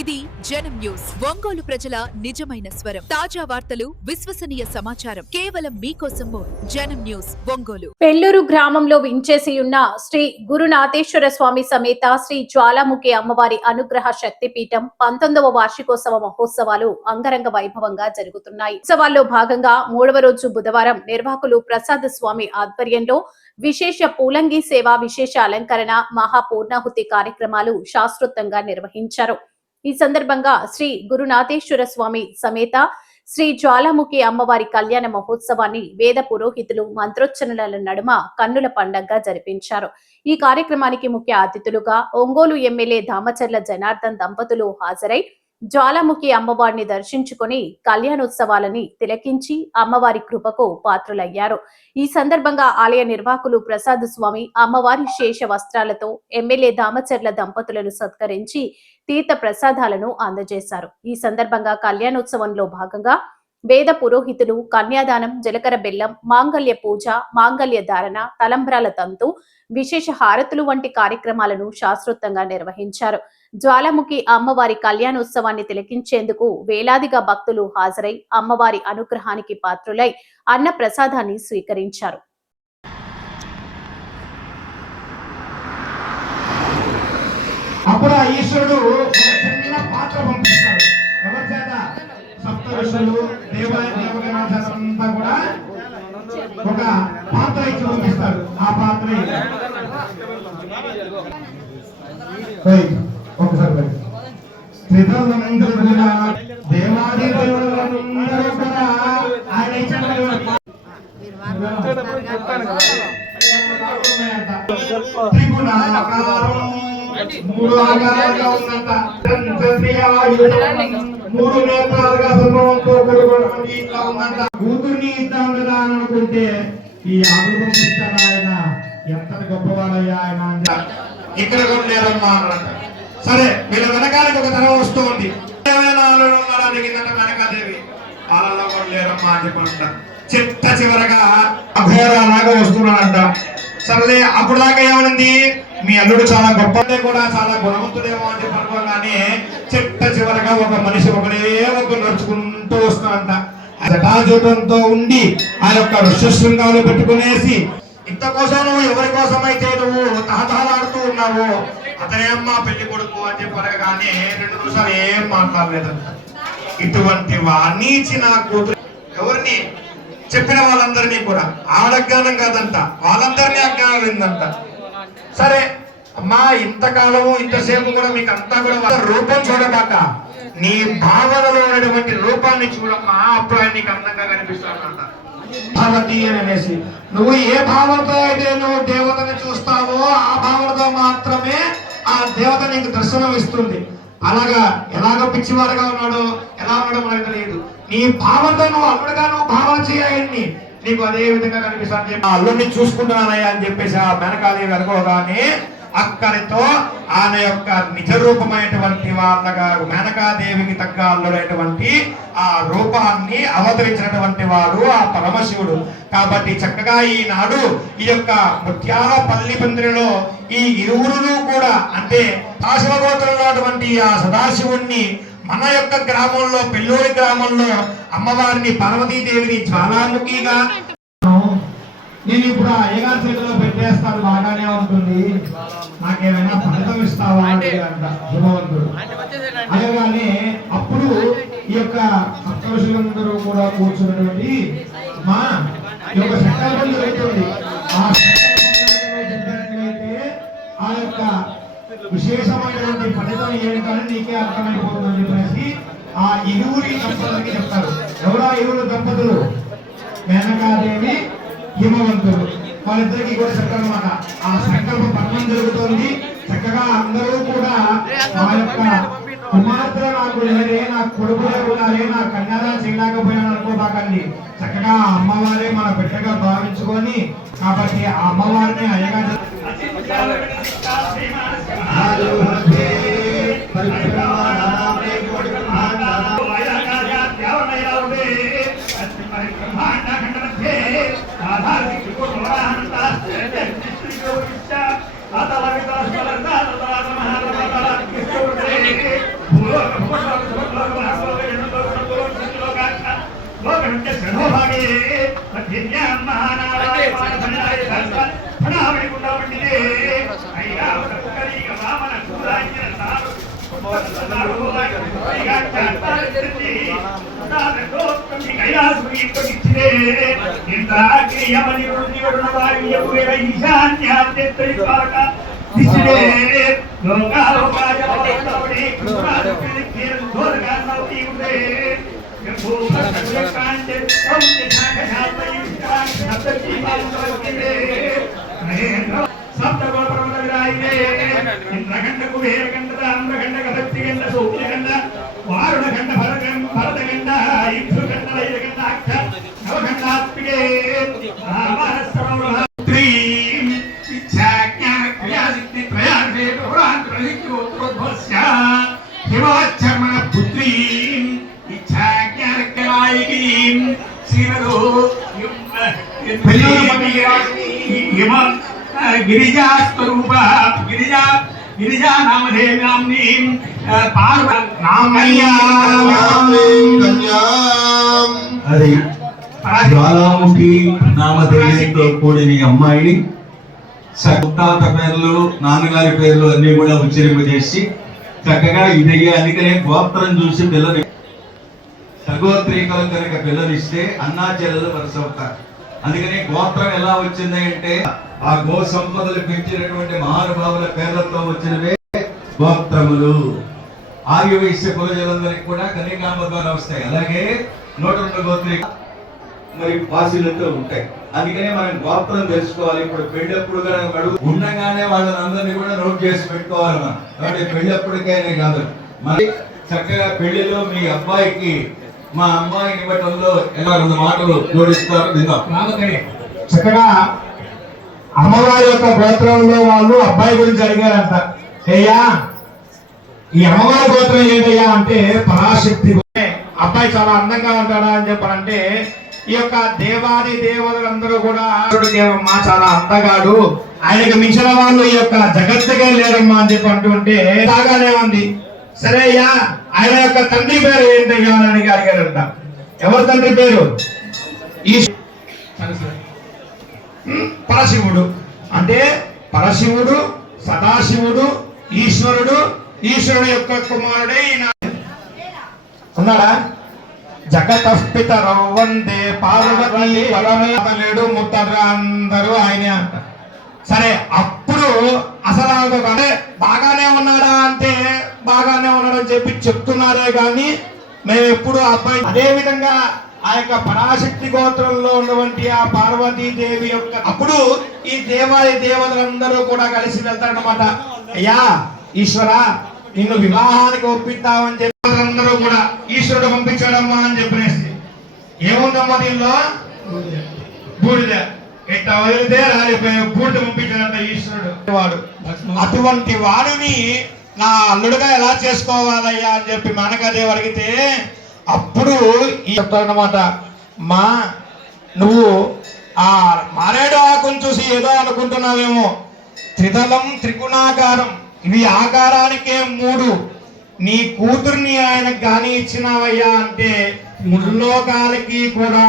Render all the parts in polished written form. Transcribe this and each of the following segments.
ఇది జనం న్యూస్. ఒంగోలు ప్రజల నిజమైన స్వరం. తాజా వార్తలు, విశ్వసనీయ సమాచారం కేవలం మీకోసం. జనం న్యూస్ ఒంగోలు. పెళ్లూరు గ్రామంలో వించేసి ఉన్న శ్రీ గురునాథేశ్వర స్వామి సమేత శ్రీ జ్వాలాముఖి అమ్మవారి అనుగ్రహ శక్తిపీఠం 19వ వార్షికోత్సవ మహోత్సవాలు అంగరంగ వైభవంగా జరుగుతున్నాయి. ఉత్సవాల్లో భాగంగా 3వ రోజు బుధవారం నిర్వాహకులు ప్రసాద్ స్వామి ఆధ్వర్యంలో విశేష పూలంగి సేవ, విశేష అలంకరణ, మహాపూర్ణాహుతి కార్యక్రమాలు శాస్త్రోక్తంగా నిర్వహించారు. ఈ సందర్భంగా శ్రీ గురునాథేశ్వర స్వామి సమేత శ్రీ జ్వాలాముఖి అమ్మవారి కళ్యాణ మహోత్సవాన్ని వేద పురోహితులు మంత్రోచ్చరణల నడుమ కన్నుల పండగగా జరిపించారు. ఈ కార్యక్రమానికి ముఖ్య అతిథులుగా ఒంగోలు ఎమ్మెల్యే దామచర్ల జనార్దన్ దంపతులు హాజరై జ్వాలాముఖి అమ్మవారిని దర్శించుకుని కళ్యాణోత్సవాలని తిలకించి అమ్మవారి కృపకు పాత్రులయ్యారు. ఈ సందర్భంగా ఆలయ నిర్వాహకులు ప్రసాద్ స్వామి అమ్మవారి శేష వస్త్రాలతో ఎమ్మెల్యే దామచర్ల దంపతులను సత్కరించి తీర్థ ప్రసాదాలను అందజేశారు. ఈ సందర్భంగా కళ్యాణోత్సవంలో భాగంగా వేద పురోహితులు కన్యాదానం, జలకర బెల్లం, మాంగళ్య పూజ, మాంగళ్య ధారణ, తలంబ్రాల తంతు, విశేష హారతులు వంటి కార్యక్రమాలను శాస్త్రోక్తంగా నిర్వహించారు. జ్వాలాముఖి అమ్మవారి కళ్యాణోత్సవాన్ని తిలకించేందుకు వేలాదిగా భక్తులు హాజరై అమ్మవారి అనుగ్రహానికి పాత్రులై అన్న ప్రసాదాన్ని స్వీకరించారు. అప్పుడు ఆ ఈశ్వరుడు చిన్న పాత్ర పంపిస్తాడు. ఎవరి చేత? సప్త ఋషులు, దేవగణాంతా కూడా ఒక పాత్ర ఇచ్చి పంపిస్తాడు. ఆ పాత్ర ఒకసారి దేవాది దేవులందరూ కూడా ఆయన ఇచ్చిన మూడు ఆకారాలుగా ఉందంట. మూడు నేత్రాలుగా సంభవంతో కూడుకున్నటువంటి ఇట్లా ఉందంట. కూతుర్ని ఇద్దాం కదా అని అనుకుంటే ఈ అమృతం ఇస్తాడు ఆయన. ఎంతటి గొప్పవాడయ్యా ఆయన అంటే ఇక్కడ కూడా లేరమ్మా అన్నారంట. సరే, వీళ్ళ వెనకాలకి ఒక తరం వస్తూ ఉంది. ఏమైనా ఆలోచన ఉన్నారా అడిగిందంట వెనకాదేవి. వాళ్ళలో కూడా లేరమ్మా అని చెప్పంట. చిట్ట చివరగా అఘోరాలాగా వస్తున్నాడంట. సరేలే, అప్పుడు దాకా ఏమనింది, మీ అల్లుడు చాలా గొప్పదే కూడా చాలా గుణవంతుడేమో అని చెప్పి అనుకోగానే చిట్ట చివరగా ఒక మనిషి ఒకడే ఒక నడుచుకుంటూ వస్తాడంట. జటాజూటంతో ఉండి ఆ యొక్క ఋష్యశృంగాలు పెట్టుకునేసి, ఇంత కోసం నువ్వు ఎవరి కోసం అయితే నువ్వు తహతహలాడుతూ ఉన్నావు, అతనేమ్మా పెళ్లి కొడుకు అని చెప్పి అనగానే 2 నిమిషాలు ఏం మాట్లాడలేదంట. ఇటువంటి వాణ్ణి ఇచ్చిన కూతురు ఎవరిని చెప్పిన వాళ్ళందరినీ కూడా ఆడజ్ఞానం కాదంట, వాళ్ళందరినీ అజ్ఞానం ఏందంట. సరే అమ్మా, ఇంతకాలము ఇంతసేపు కూడా మీకు అంతా కూడా రూపం చూడబాక నీ భావనలో ఉన్నటువంటి రూపాన్ని చూడమ్మా, అప్పుడు ఆయన నీకు అందంగా కనిపిస్తాడంట. భావతి అని అనేసి నువ్వు ఏ భావనతో అయితే నువ్వు దేవతని చూస్తావో ఆ భావనతో మాత్రమే ఆ దేవత నీకు దర్శనం ఇస్తుంది. అలాగా ఎలాగ పిచ్చివాడుగా ఉన్నాడో ఎలా ఉన్నాడో మనకు తెలియదు. నీ భావంతో నువ్వు అల్లుడుగా నువ్వు భావన చేయాలని నీకు అదే విధంగా కనిపిస్తాను. ఆ అల్లుడిని చూసుకుంటున్నానయ్యా అని చెప్పేసి ఆ మేనకాదేవి అనుకోగానే అక్కడితో ఆయన యొక్క నిజ రూపమైనటువంటి వాళ్ళగా మేనకాదేవికి తగ్గ అల్లుడైనటువంటి ఆ రూపాన్ని అవతరించినటువంటి వాడు ఆ పరమశివుడు. కాబట్టి చక్కగా ఈనాడు ఈ యొక్క ముత్యాల పల్లి పందిరిలో ఈ ఇరువురు కూడా అంటే సదాశివగోత్రంలో అటువంటి ఆ సదాశివుణ్ణి మన యొక్క గ్రామంలో, పెళ్లూరి గ్రామంలో అమ్మవారిని పార్వతీదేవిని జ్వాలాముఖిగా నేను ఇప్పుడు ఆ అయ్యగారి చేతిలో పెట్టేస్తాను, బాగానే ఉంటుంది, నాకేమైనా ఫలితం ఇస్తావా అంట హిమవంతుడు. అనగానే అప్పుడు ఈ యొక్క సప్తఋషులందరూ కూడా కూర్చున్నటువంటి మా ఈ యొక్క సంకల్పం జరుగుతుంది. ఆ చెప్పినట్లయితే ఆ యొక్క విశేషమైనటువంటి ఫలితం ఏంటని నీకే అర్థమైపోతుందని చెప్పేసి ఆ ఇరువురి దంపతులకి చెప్తారు. ఎవరా ఇరువురు దంపతులు? మేనకాదేవి, హిమవంతుడు. వాళ్ళిద్దరికి కూడా చెప్పారన్నమాట. ఆ సంకల్ప పఠనం జరుగుతుంది. చక్కగా అందరూ కూడా ఆ యొక్క కుమార్తె నాకు లేదే, నాకు కొడుకులే ఉన్నారే, నా కన్యాదానం చేయలేకపోయాను అనుకోబాకండి. చక్కగా అమ్మవారే మన బిడ్డగా భావించుకొని, కాబట్టి ఆ అమ్మవారిని అయ్యగా ఇంద్రగండ కుబేరగండ తామ్రగండ గభక్తిగండ సౌఖ్యగండ వారుణగండ భరతగండ ఇక్షుగండ వైరగండ అక్ష నవగండాత్మికే రామరసరౌత్రీం ఇచ్ఛాజ్ఞాన క్రియాసిద్ధి త్రయార్ధే పురాంతరహిత్యోత్రోద్భవస్య హిమవచ్చర్మణ పుత్రీం ఇచ్ఛాజ్ఞాన క్రమాయికీం శ్రీమదో గిరిజా స్వరూప గిరిజా నామధేయామ్ని అది జ్వాలాముఖి నామధేయంతో కూడిన ఈ అమ్మాయిని ముత్తాత పేర్లు నాన్నగారి పేర్లు అన్ని కూడా ఉచ్చరింపజేసి చక్కగా ఇదయ్యే అందుకనే గోత్రం చూసి పిల్లని సగోత్రీకలు కనుక పిల్లనిస్తే అన్నా చెల్లెలు వరుస అవుతారు. అందుకని గోత్రం ఎలా వచ్చింది అంటే ఆ గో సంపదలు పెంచినటువంటి మహానుభావుల పేర్లతో వచ్చినవే గోత్రములు. ఆర్యవైశ్య కులజలందరికి కూడా కన్యకాంబ ద్వారా వస్తాయి. అలాగే 102 గోత్రీ మరి వాసులతో ఉంటాయి. అందుకనే మనం గోత్రం తెలుసుకోవాలి. ఇప్పుడు పెళ్ళప్పుడు ఉండగానే వాళ్ళని అందరినీ కూడా నోట్ చేసి పెట్టుకోవాలి మనం. కాబట్టి పెళ్ళప్పటికైనా కాదు, మరి చక్కగా పెళ్లిలో మీ అబ్బాయికి మా అమ్మాయిని ఇవ్వటంలో ఎలా 2 మాటలు జోడిస్తారు. చక్కగా అమ్మవారి యొక్క గోత్రంలో వాళ్ళు అబ్బాయి గురించి అడిగారంట. అయ్యా ఈ అమ్మవారి గోత్రం ఏంటయ్యా అంటే పరాశక్తి. అబ్బాయి చాలా అందంగా ఉంటాడా అని చెప్పారంటే ఈ యొక్క దేవాది దేవతలందరూ కూడా దేవమ్మా చాలా అందగాడు, ఆయనకు మించిన వాళ్ళు ఈ యొక్క జగత్తుకే లేరమ్మా అని చెప్పి అంటుంటే బాగానే ఉంది. సరే అయ్యా ఆయన యొక్క తండ్రి పేరు ఏంటయ్యా అని అడిగారంట. ఎవరి తండ్రి పేరు? పరశివుడు. అంటే పరశివుడు, సదాశివుడు, ఈశ్వరుడు, ఈశ్వరుడు యొక్క కుమారుడే ఈయన. ఉన్నాడా? జగతఃపితరౌ వందే పార్వతీ పరమేశ్వరుడు ముత్తర అందరూ ఆయనే అంట. సరే అప్పుడు అసలు అంటే బాగానే ఉన్నాడా అంటే బాగానే ఉన్నాడని చెప్పి చెప్తున్నారే కానీ మేము ఎప్పుడు అబ్బాయి. అదే విధంగా ఆ యొక్క పరాశక్తి గోత్రంలో ఉన్నటువంటి ఆ పార్వతీదేవి యొక్క అప్పుడు ఈ దేవాది దేవతలందరూ కూడా కలిసి వెళ్తారన్నమాట. అయ్యా ఈశ్వర నిన్ను వివాహానికి ఒప్పిద్దామని చెప్పి అందరూ కూడా ఈశ్వరుడు పంపించాడమ్మా అని చెప్పేసి ఏముందమ్మా దీనిలో? బూడిద. ఎట్లా వదిలితే రాలిపోయే బూడిద పంపించాడంట ఈశ్వరుడు. వాడు అటువంటి వాడిని నా అల్లుడుగా ఎలా చేసుకోవాలయ్యా అని చెప్పి మేనకాదేవి అడిగితే అప్పుడు చెప్తాడనమాట. మా నువ్వు ఆ మారేడు ఆకును చూసి ఏదో అనుకుంటున్నావేమో. త్రిదళం త్రిగుణాకారం, ఇవి ఆకారానికే 3. నీ కూతుర్ని ఆయనకు గాని ఇచ్చినావయ్యా అంటే ముల్లోకాలకి కూడా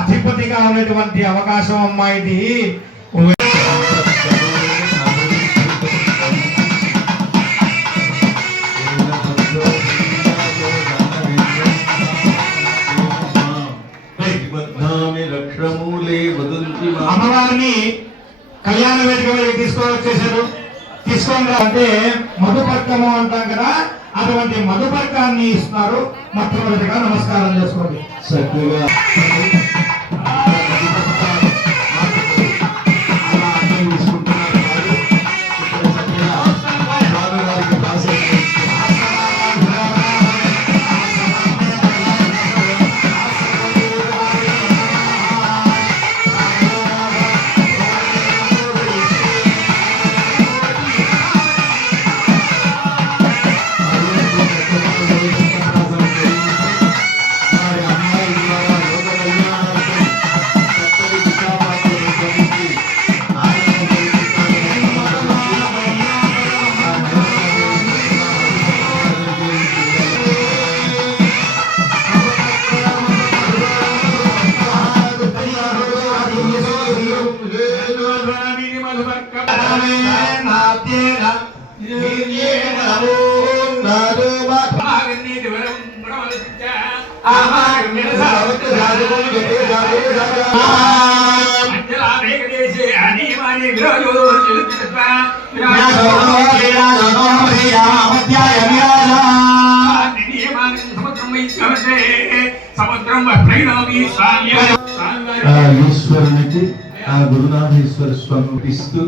అధిపతిగా ఉన్నటువంటి అవకాశం అమ్మా ఇది. అమ్మవారిని కళ్యాణ వేదిక తీసుకొచ్చేసారు. తీసుకొని అంటే మధుపర్కము అంటాం కదా, అటువంటి మధుపర్కాన్ని ఇస్తున్నారు. మొట్టమొదటిగా నమస్కారం చేసుకోండి. చక్కగా ఈశ్వరునికి ఆ గురునాథేశ్వర స్వామి ఇస్తూ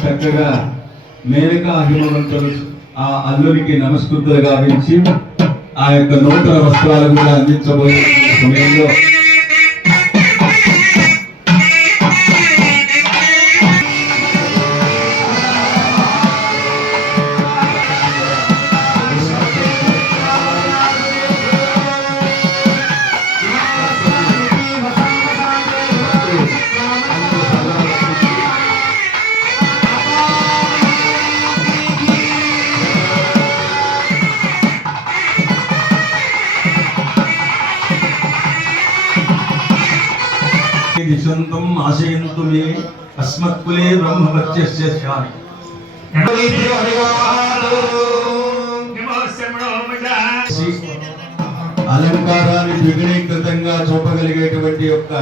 చక్కగా మేనకా హిమవంతులు ఆ అల్లునికి నమస్కృతులు గావించి ఆ యొక్క నూతన వస్త్రాలు కూడా అందించబోయే సమయంలో దిశంతం ఆశయంతు మే అస్మత్కులే బ్రహ్మవత్యస్య స్యామి. అలంకారాన్ని ద్విగుణీకృతంగా చూపగలిగేటువంటి యొక్క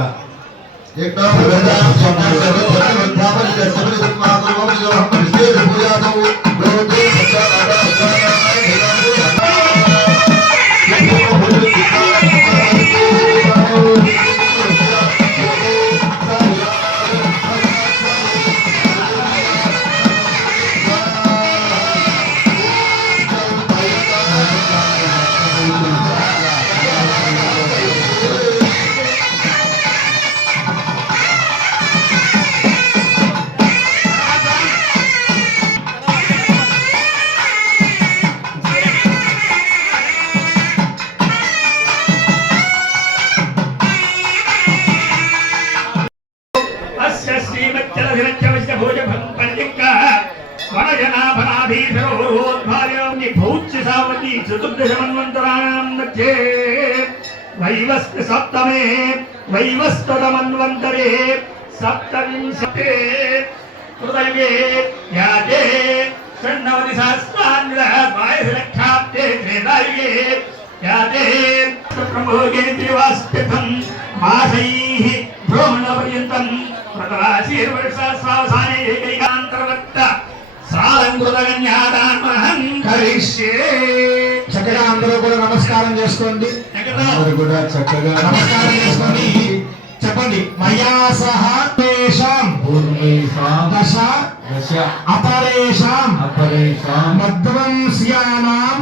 सप्तमे वैवस्वतमन्वन्तरे सप्तविंशते हृदये याते षण्णवतिसहस्रान्वितः त्रेदाये याते ब्रह्मोगे त्रिवास्तिथं मासैः भ्रमणपर्यन्तं प्रतवाशीर्वर्षावसाने एकैकान्तर्वत्त సాలంకృతకన్యాదానమహం కరిష్యే. చక్కగా అందరూ కూడా నమస్కారం చేసుకోండి. అందరూ కూడా చక్కగా నమస్కారం చేసుకోండి. చెప్పండి. మయా సహ తేషాం దశ అపరేషాం మధ్వంశ్యానాం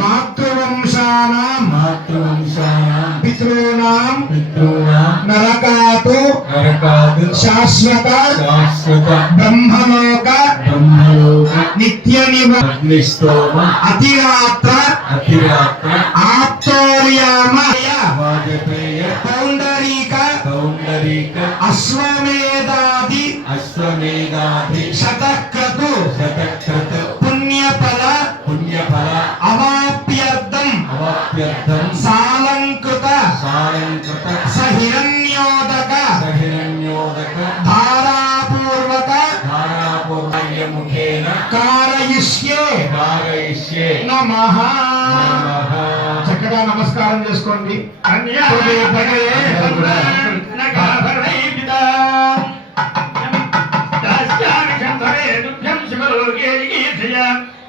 మాతృవంశానాం పితॄణాం నరకాతు శాశ్వత బ్రహ్మలోక నిత్య నివాస అతిరాత్ర ఆప్తోర్యామ పౌండరీక అశ్వమేధాది శతక్రతు పుణ్యఫల అవాప్యర్థం సాలంకృత సహిరణ్యోదక ధారాపూర్వక కారయిష్యే నమః. చక్కగా నమస్కారం చేసుకోండి.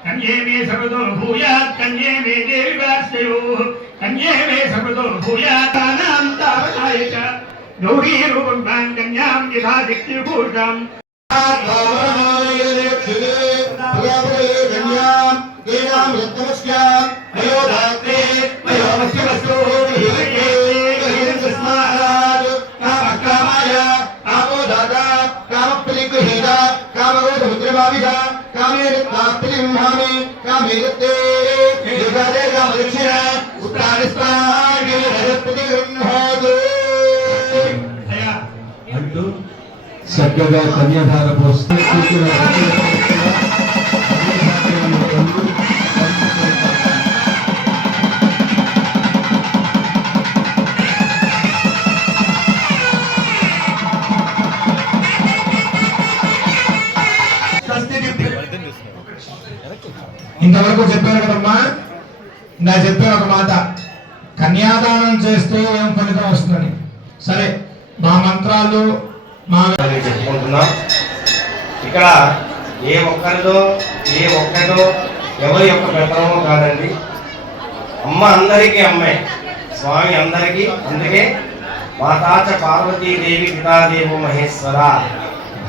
కన్యే మే సర్వతో భూయాత్ కన్యే మే దేవి వాస్తయోః కన్యే మే సర్వతో భూయాత్ అనంతావతాయ చ గౌరీ రూపం తాం కన్యాం యథా శక్తి భూషాం అంటూ చక్కగా కన్యాధార పోస్తూ ఇంతవరకు చెప్పాను కదమ్మా. నా చెప్పాను ఒక మాట, కన్యాదానం చేస్తే ఏం ఫలితం వస్తుందని. సరే, మా మంత్రాలు మా చెప్పుకుంటున్నాం. ఇక్కడ ఏ ఒక్కరిదో ఎవరి యొక్క పెత్తనమో కాదండి. అమ్మ అందరికీ అమ్మే, స్వామి అందరికీ. అందుకే మాతాచ పార్వతీదేవి పితాదేవో మహేశ్వర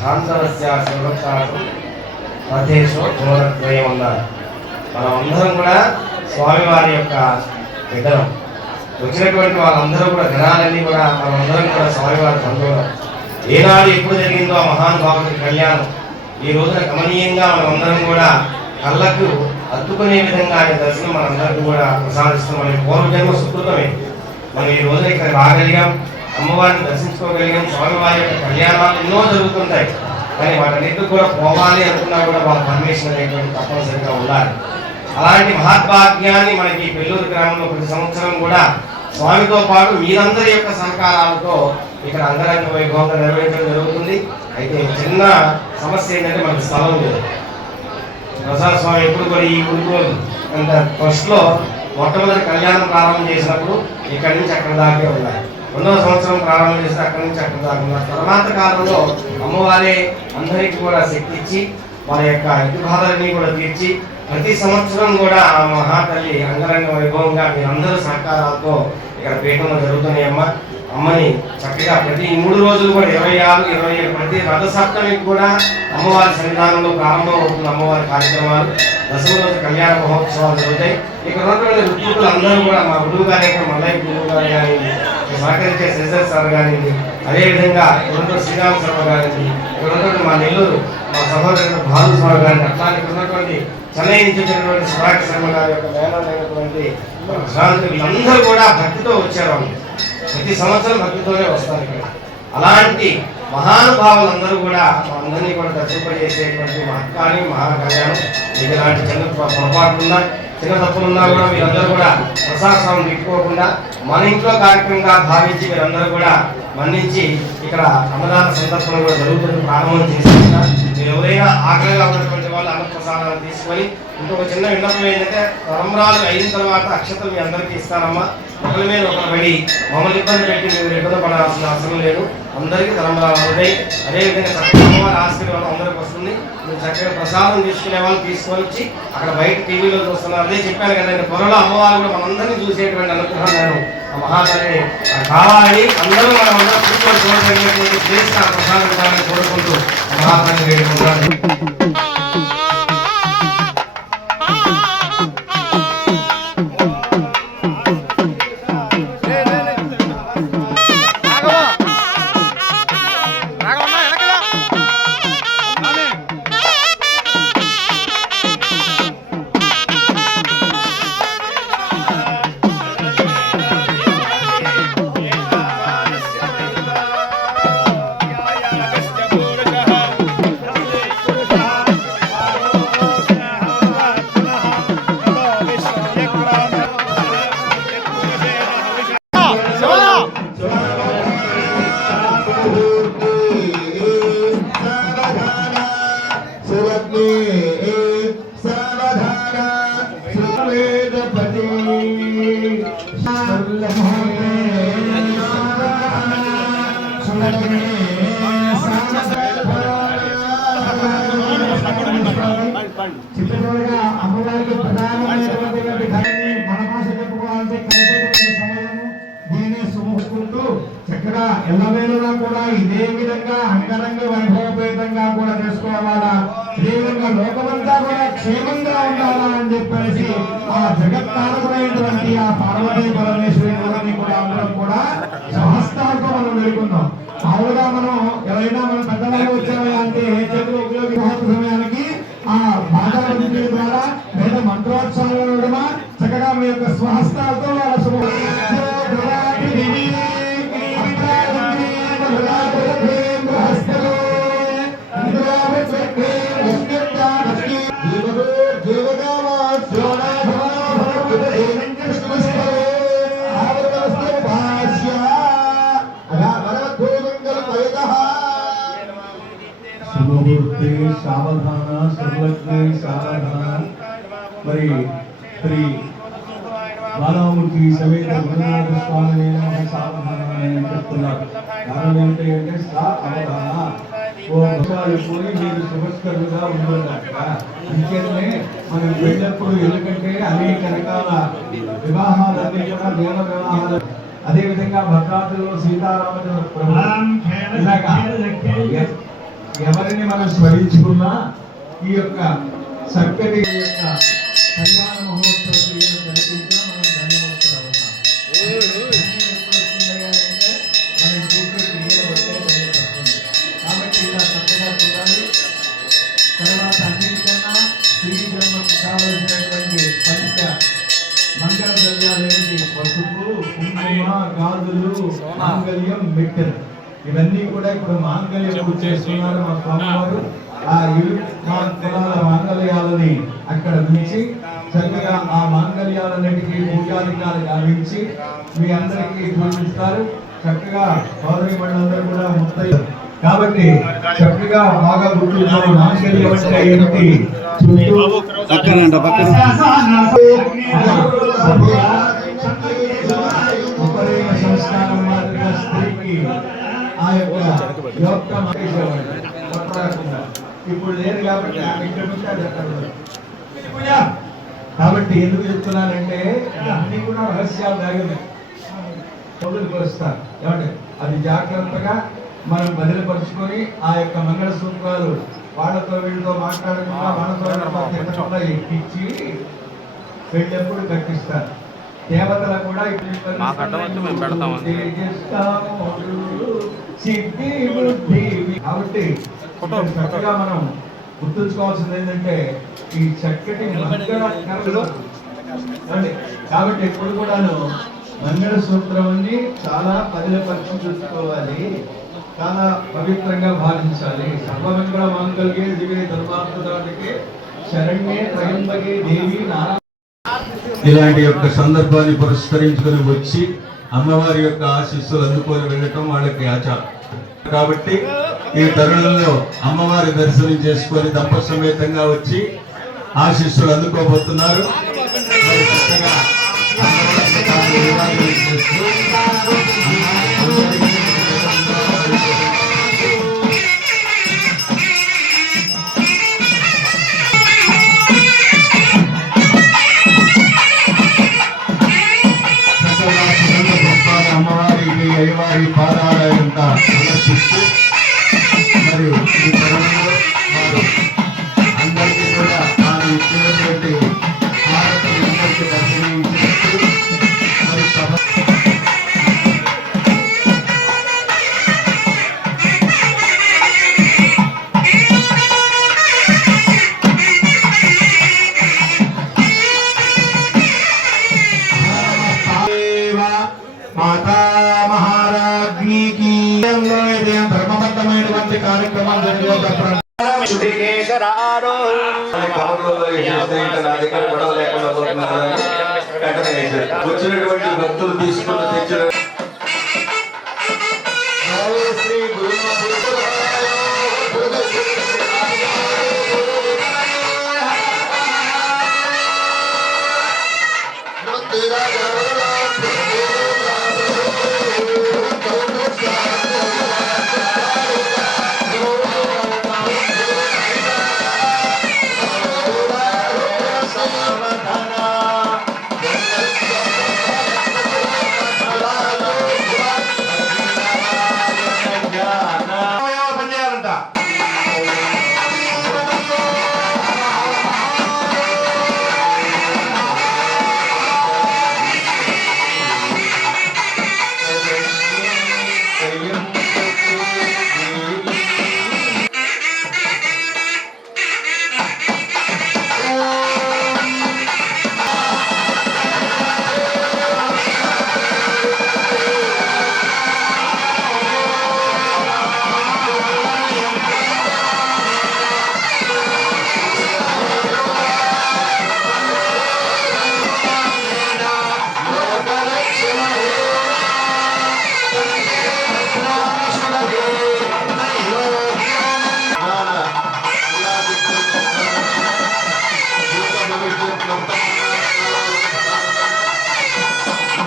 భాంతవస్య సర్వక్షాసు రథేశో గుణద్వయం అన్నారు. మనం అందరం కూడా స్వామివారి యొక్క బిడ్డలం. వచ్చినటువంటి వాళ్ళందరూ కూడా జనాలన్నీ కూడా మనమందరం కూడా స్వామివారి బంధువులం. ఏనాడు ఎప్పుడు జరిగిందో ఆ మహానుభావుడి కళ్యాణం ఈ రోజున గమనీయంగా మనమందరం కూడా కళ్ళకు అద్దుకునే విధంగా ఆయన దర్శనం మనందరికీ కూడా ప్రసాదిస్తాం. మన పూర్వజన్మ సుకృతమే మనం ఈ రోజున ఇక్కడ రాగలిగాం, అమ్మవారిని దర్శించుకోగలిగాం. స్వామివారి యొక్క కళ్యాణాలు ఎన్నో జరుగుతుంటాయి, కానీ వాటన్నిటికి కూడా పోవాలి అనుకున్నా కూడా వాళ్ళ పర్మిషన్ అనేటువంటి తప్పనిసరిగా ఉండాలి. అలాంటి మహాత్భాగ్యాన్ని మనకి పెళ్ళూరు గ్రామంలో ప్రతి సంవత్సరం కూడా స్వామితో పాటు మీరందరి యొక్క సహకారాలతో ఇక్కడ అంగరంగ వైభవంగా నిర్వహించడం జరుగుతుంది. అయితే చిన్న సమస్య ఏంటంటే మనకి స్థలం లేదు. ప్రసాద్ స్వామి ఎప్పుడు కూడా ఈ ఊరిలో అంత ఫస్ట్లో మొట్టమొదటి కళ్యాణం ప్రారంభం చేసినప్పుడు ఇక్కడి నుంచి అక్కడ దాకే ఉన్నాయి. 2వ సంవత్సరం ప్రారంభం చేస్తే అక్కడి నుంచి అక్కడ దాకా ఉన్నారు. తర్వాత కాలంలో అమ్మవారే అందరికీ కూడా శక్తి ఇచ్చి మన యొక్క ఇంటి బాధలన్నీ కూడా తీర్చి ప్రతి సంవత్సరం కూడా ఆ మహాతల్లి అంగరంగ వైభవంగా మీరందరూ సహకారాలతో ఇక్కడ పీఠంలో జరుగుతున్నాయి. అమ్మని చక్కగా ప్రతి 3 రోజులు కూడా 26, 27 ప్రతి రథసప్తమికి కూడా అమ్మవారి సన్నిధానంలో ప్రారంభం అవుతుంది. అమ్మవారి కార్యక్రమాలు 10వ రోజు కళ్యాణ మహోత్సవాలు జరుగుతాయి. ఇక్కడ ఉన్నటువంటి ఋతువులు అందరూ కూడా మా గురువు గారి యొక్క మల్లయ్య గురువు గారు కానివ్వండి, సహకరించే శ్రీధర్ సార్ కానివ్వండి, అదేవిధంగా ఇక్కడ శ్రీరామ శర్మ కానివ్వండి, ఇక్కడ ఉన్నటువంటి మా నెల్లూరు మా సహోదరుడు భాను స్వామి గారిని, అట్లానే ఇక్కడ ఉన్నటువంటి చెన్నై నుంచి వచ్చినటువంటి సుభాష్ శర్మ గారి యొక్క మేనైనటువంటి వీళ్ళందరూ కూడా భక్తితో వచ్చారు. ప్రతి సంవత్సరం భక్తితోనే వస్తారు ఇక్కడ. అలాంటి మహానుభావులందరూ కూడా అందరినీ కూడా దర్శింపజేసేటువంటి మహత్కాని మహాకళ్యాణం. మీకు ఇలాంటి చిన్న పొరపాటున్నా చిన్న తప్పులున్నా కూడా మీరందరూ కూడా ప్రసాదం పెట్టుకోకుండా మన ఇంట్లో కార్యక్రమంగా భావించి మీరందరూ కూడా మన్నించి ఇక్కడ అన్నదాన సందర్భంలో కూడా జరుగుతుంది. ప్రారంభం చేసేట మీరు ఎవరైనా ఆకలిగా ఉన్నటువంటి వాళ్ళు అన్నప్రసాదాలు తీసుకొని ఇంకొక చిన్న విన్నపం ఏంటంటే తలంబ్రాలు అయిన తర్వాత అక్షతలు మీ అందరికీ ఇస్తారమ్మా. ఒకరి మీద ఒకరు పడి మమ్మల్ని ఇబ్బంది పెట్టి మీరు ఇబ్బంది పడాల్సిన అవసరం లేదు. అందరికీ తలంబ్రాలు అవుతాయి. అదేవిధంగా చక్కగా అమ్మవారి ఆశీర్వాదం అందరికి వస్తుంది. మీరు చక్కగా ప్రసాదం తీసుకునే వాళ్ళు తీసుకొని వచ్చి అక్కడ బయట టీవీలో చూస్తున్నారు. అదే చెప్పాను కదండి, త్వరలో అమ్మవారు కూడా మనందరినీ చూసేటువంటి అనుగ్రహం నేను ఆ మహాతల్లిని కావాలి. అందరూ మనం అందరూ కూర్చొని చూడగలిగినటువంటి చేసి ఆ ప్రసాదం కావాలని కోరుకుంటూ ఆ మహాతల్లిని వేడుకుంటాను. చిత్తూరుగా అమ్మవారికి ప్రధానమైనటువంటి మన భాష చెప్పుకోవాలంటే కలిపేటువంటి సమయము దీన్ని సుముకుంటూ చక్కగా ఎల్లవేళలా కూడా ఇదే విధంగా అంగరంగ వైభవపేతంగా కూడా చేసుకోవాలా. అదేవిధంగా లోకమంతా కూడా క్షేమంగా ఉండాలా అని చెప్పేసి ఆ జగత్కారకుడైనటువంటి ఆ పార్వతీ పరమేశ్వరి కూడా అందరం కూడా సహస్తాలతో మనం వేడుకుందాం. మామూలుగా మనం ఎవరైనా మన పెద్దవాళ్ళు వచ్చామా అంటే చేతులు ఉపయోగి సమయానికి ఆ భాగాల ద్వారా లేదా మంత్రోత్సవం చక్కగా మీ యొక్క స్వహస్తాలతో వాళ్ళ శుభ సావధాన సర్వజ్ఞ సావధాన. మరి శ్రీ బాలమూర్తి సమేత గురునాథ స్వామి సావధానం చెప్తున్నారు. కారణం ఏంటంటే సా అవధాన ఓ విషయాలు పోయి మీరు శుభస్కరులుగా ఉండేట. ఇంకేనే మనం వెళ్ళినప్పుడు ఎందుకంటే అనేక రకాల వివాహాలన్నీ కూడా దేవ వివాహాలు, అదేవిధంగా భద్రాద్రిలో సీతారామచంద్ర ప్రభు ఎవరిని మనం స్మరించుకున్నా ఈ యొక్క చక్కటి యొక్క కళ్యాణ మహోత్సవం జరిపించినా మనం ధన్యవంతులు అవుతాం. మనం చూసే క్రియలు బట్టే ధన్యపడుతుంది. కాబట్టి ఇలా చక్కగా చూడాలి. తర్వాత అన్నిటికన్నా స్త్రీ జన్మకు కావలసినటువంటి పంచ మంగళ ద్రవ్యాలు ఏమిటి? పసుపు, కుంకుమ, గాజులు, మాంగళ్యం, మెట్టెలు. ఇవన్నీ కూడా ఇప్పుడు మాంగళ్యం పూజ చేస్తున్నారు మా స్వామివారు. ఆ మాంగళ్యాలని అక్కడ ఉంచి చక్కగా ఆ మాంగళ్యాలన్నిటికీ పూజాధికారులు గావించి మీ అందరికీ చూపిస్తారు. చక్కగా సోదరి మండలందరూ కూడా ముత్తయ్య కాబట్టి చక్కగా బాగా గుర్తుంచుకోవాలి. మాంగళ్యం అంటే ఏంటి? ఉపనయన సంస్కారం మాదిరిగా స్త్రీకి ఆ యొక్క ఇప్పుడు లేదు కాబట్టి కాబట్టి ఎందుకు చెప్తున్నానంటే అన్ని కూడా రహస్యాలు దాగి వస్తారు. ఏమంటే అది జాగ్రత్తగా మనం బదిలీపరుచుకొని ఆ యొక్క మంగళ సూత్రాలు వాళ్ళతో వీళ్ళతో మాట్లాడకుండా వాళ్ళతో తినకుండా ఎక్కించి వెళ్ళేప్పుడు కట్టిస్తారు. దేవతలు కూడా సిద్ధి బుద్ధి. కాబట్టి చక్కగా మనం గుర్తుంచుకోవాల్సింది ఏంటంటే ఈ చక్కటి కాబట్టి ఎప్పుడు కూడాను మంగళ సూత్రం అని చాలా పదిలపరిచి చూసుకోవాలి. చాలా పవిత్రంగా భావించాలి. సర్వమంగళ మాంగళ్యే దివే ధర్మార్థదానికి శరణ్యే త్రయంబకే దేవి నారాయణ. ఇలాంటి యొక్క సందర్భాన్ని పురస్కరించుకొని వచ్చి అమ్మవారి యొక్క ఆశీస్సులు అందుకొని వెళ్ళటం వాళ్ళకి ఆచారం. కాబట్టి ఈ తరుణంలో అమ్మవారి దర్శనం చేసుకొని దంప సమేతంగా వచ్చి ఆశీస్సులు అందుకోబోతున్నారు. మరి చక్కగా అమ్మవారికి అయ్యవారి పాదాలయంత సమర్పిస్తూ మరియు ఈ తరుణంలో వారు అందరికీ కూడా తాను ఇచ్చినటువంటి భారతీయ దర్శనమించినట్టు మరి సభ మాతా మహారాజ్ఞికి ధర్మబద్ధమైనటువంటి కార్యక్రమాలు వచ్చినటువంటి భక్తులు తీసుకున్న తెచ్చిన శ్రీ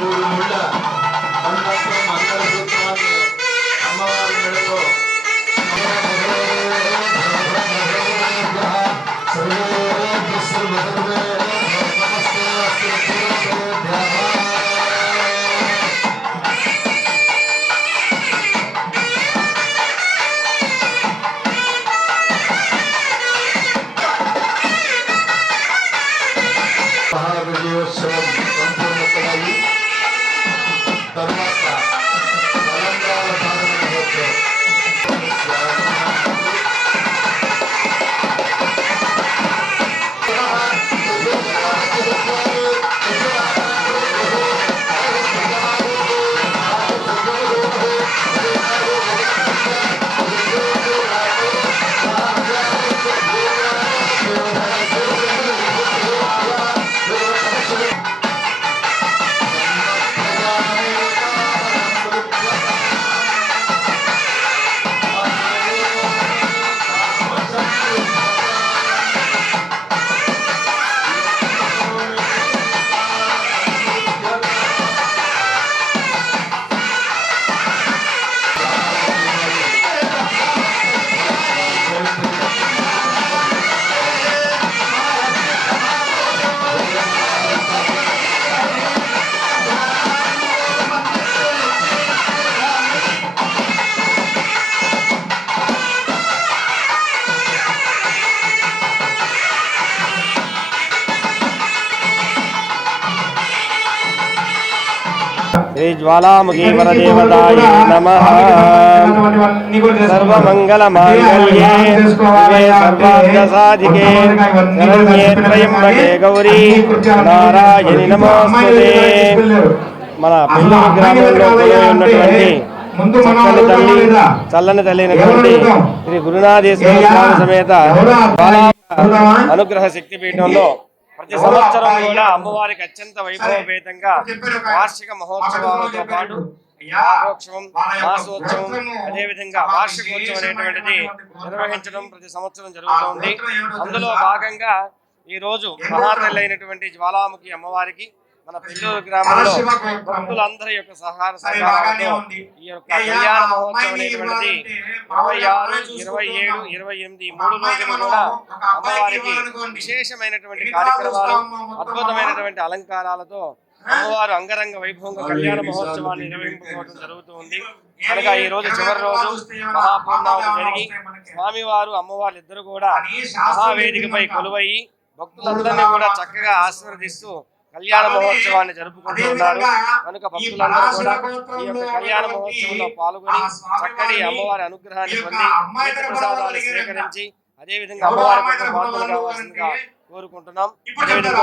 ముళ్ళ మండపం మంగళసూత్రాన్ని అమ్మవారి మెడలో మహావిజయోత్సవం సంపూర్ణమయ్యి తర్వాత తెలంగాణ పాలన మహోత్సవం శ్రీ జ్వాలాముఖీ వరదేవతాయ నమః. సర్వమంగళమాంగళ్యే శివే సర్వార్థసాధికే శరణ్యే త్రయంబకే గౌరీ నారాయణి నమోస్తుతే. మన పెళ్ళూరు గ్రామంలో ఉన్నటువంటి చక్కని తల్లి చల్లని తల్లి అయినటువంటి శ్రీ గురునాథేశ్వర స్వామి సమేత అనుగ్రహ శక్తిపీఠంలో ప్రతి సంవత్సరం కూడా అమ్మవారికి అత్యంత వైభవపేతంగా వార్షిక మహోత్సవాలతో పాటు వారోత్సవం మాసోత్సవం అదేవిధంగా వార్షికోత్సవం అనేటువంటిది నిర్వహించడం ప్రతి సంవత్సరం జరుగుతోంది. అందులో భాగంగా ఈ రోజు మహాతల్లి అయినటువంటి జ్వాలాముఖి అమ్మవారికి మన పెళ్ళూరు గ్రామంలో భక్తులందరి యొక్క సహకారంతో ఈ యొక్క కళ్యాణ మహోత్సవం అనేటువంటిది 26, 27, 28 3 రోజులు కూడా అమ్మవారికి విశేషమైనటువంటి కార్యక్రమాలు అద్భుతమైనటువంటి అలంకారాలతో అమ్మవారు అంగరంగ వైభవంగా కళ్యాణ మహోత్సవాన్ని నిర్వహించుకోవడం జరుగుతుంది. కనుక ఈ రోజు చివరి రోజు మహాపూర్ణావతి జరిగి స్వామివారు అమ్మవారు ఇద్దరు కూడా మహావేదికపై కొలువయ్యి భక్తులందరినీ కూడా చక్కగా ఆశీర్వదిస్తూ కళ్యాణ మహోత్సవాన్ని జరుపుకుంటూ ఉన్నారు. కనుక భక్తులందరూ కూడా ఈ యొక్క కళ్యాణ మహోత్సవంలో పాల్గొని చక్కటి అమ్మవారి అనుగ్రహాన్ని పొంది తీర్థ ప్రసాదాలు స్వీకరించి అదేవిధంగా అమ్మవారి పాత్రలు కావాల్సిందిగా కోరుకుంటున్నాం. అదేవిధంగా